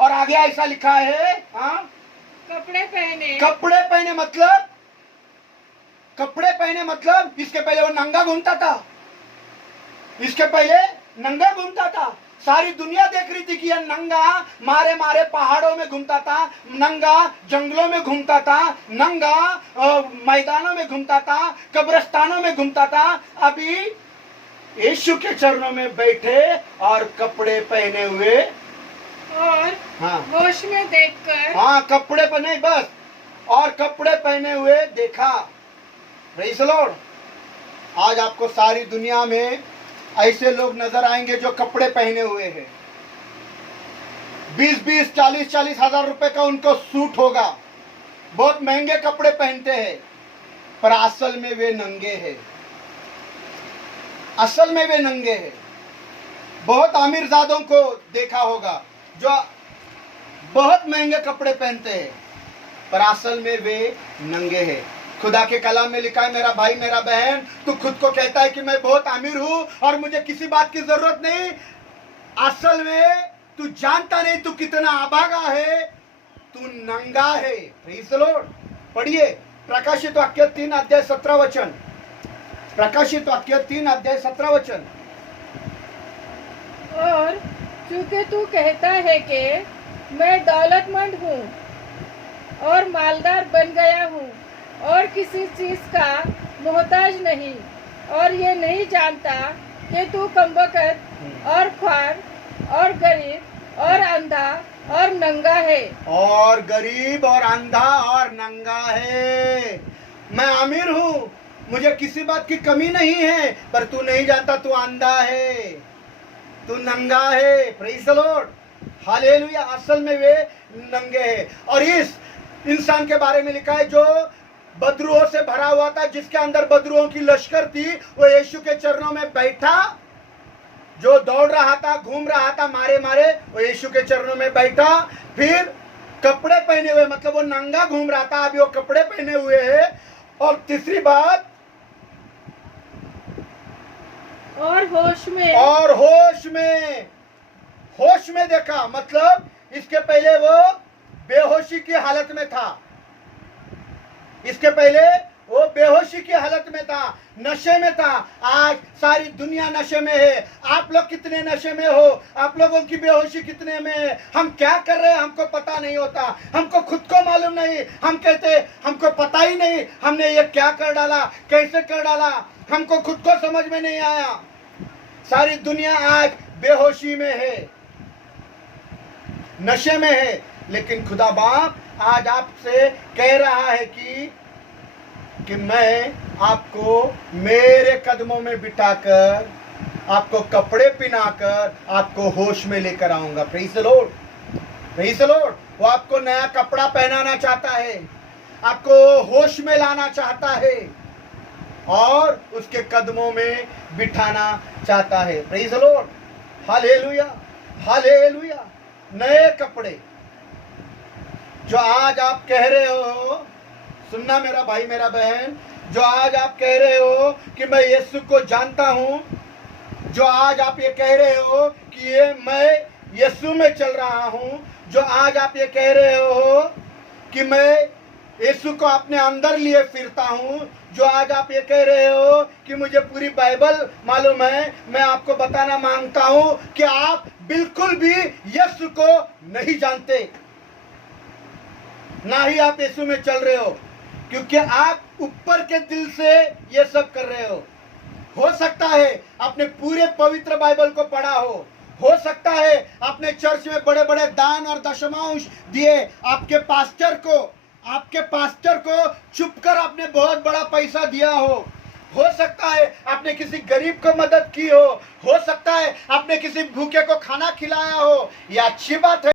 और आगे ऐसा लिखा है, हाँ, कपड़े पहने। कपड़े पहने मतलब, कपड़े पहने मतलब इसके पहले वो नंगा घूमता था, इसके पहले नंगा घूमता था। सारी दुनिया देख रही थी कि यह नंगा मारे मारे पहाड़ों में घूमता था, नंगा जंगलों में घूमता था, नंगा मैदानों में घूमता था, कब्रिस्तानों में घूमता था। अभी यीशु के चरणों में बैठे और कपड़े पहने हुए, और हाँ, होश में देखकर। हाँ, कपड़े पहने, बस, और कपड़े पहने हुए देखा। Praise the Lord. आज आपको सारी दुनिया में ऐसे लोग नजर आएंगे जो कपड़े पहने हुए हैं। 20-20, 40-40 हजार रुपए का उनको सूट होगा, बहुत महंगे कपड़े पहनते हैं, पर असल में वे नंगे हैं, असल में वे नंगे हैं। बहुत अमीरजादों को देखा होगा जो बहुत महंगे कपड़े पहनते हैं, पर असल में वे नंगे हैं। खुदा के कलाम में लिखा है, मेरा भाई मेरा बहन, तू खुद को कहता है कि मैं बहुत अमीर हूं और मुझे किसी बात की जरूरत नहीं, असल में तू जानता नहीं तू कितना अभागा है, तू नंगा है। Praise the Lord. पढ़िए प्रकाशित वाक्य 3 अध्याय 17 वचन, प्रकाशित वाक्य 3 अध्याय 17 वचन। और चूंकि तू कहता है कि मैं दौलतमंद हूँ और मालदार बन गया हूँ और किसी चीज का मोहताज नहीं, और ये नहीं जानता कि तू कमबख्त और ख्वार और गरीब और अंधा और नंगा है। और गरीब और अंधा और नंगा है। मैं अमीर हूँ, मुझे किसी बात की कमी नहीं है, पर तू नहीं जानता तू अंधा है, तू नंगा है। Praise the Lord. हालेलुया। असल में वे नंगे हैं। और इस इंसान के बारे में लिखा है जो बदरुओं से भरा हुआ था, जिसके अंदर बदरुओं की लश्कर थी, वो यीशु के चरणों में बैठा, जो दौड़ रहा था, घूम रहा था मारे मारे, वो यीशु के चरणों में बैठा। फिर कपड़े पहने हुए, मतलब वो नंगा घूम रहा था, अभी वो कपड़े पहने हुए है। और तीसरी बात, और होश में, और होश में, होश में देखा, मतलब इसके पहले वो बेहोशी की हालत में था, इसके पहले वो बेहोशी की हालत में था, नशे में था। आज सारी दुनिया नशे में है। आप लोग कितने नशे में हो? आप लोगों की बेहोशी कितने में है? हम क्या कर रहे हैं हमको पता नहीं होता, हमको खुद को मालूम नहीं। हम कहते हमको पता ही नहीं, हमने ये क्या कर डाला, कैसे कर डाला, हमको खुद को समझ में नहीं आया। सारी दुनिया आज बेहोशी में है, नशे में है। लेकिन खुदा बाप आज आपसे कह रहा है कि मैं आपको मेरे कदमों में बिठाकर, आपको कपड़े पहनाकर, आपको होश में लेकर आऊंगा। Praise the Lord, praise the Lord. वो आपको नया कपड़ा पहनाना चाहता है, आपको होश में लाना चाहता है और उसके कदमों में बिठाना चाहता है। Praise the Lord. Hallelujah, hallelujah. नए कपड़े जो आज आप कह रहे हो, सुनना मेरा भाई मेरा बहन, जो आज आप कह रहे हो कि मैं यीशु को जानता हूं, जो आज आप ये कह रहे हो कि ये मैं यीशु में चल रहा हूं, जो आज आप ये कह रहे हो कि मैं यीशु को अपने अंदर लिए फिरता हूं, जो आज आप ये कह रहे हो कि मुझे पूरी बाइबल मालूम है, मैं आपको बताना मांगता हूं कि आप बिल्कुल भी यीशु को नहीं जानते, ना ही आप यीशु में चल रहे हो, क्योंकि आप ऊपर के दिल से ये सब कर रहे हो सकता है आपने पूरे पवित्र बाइबल को पढ़ा हो सकता है आपने चर्च में बड़े बड़े दान और दशमांश दिए, आपके पास्टर को चुपकर आपने बहुत बड़ा पैसा दिया हो सकता है आपने किसी गरीब को मदद की हो सकता है आपने किसी भूखे को खाना खिलाया हो। यह अच्छी बात है।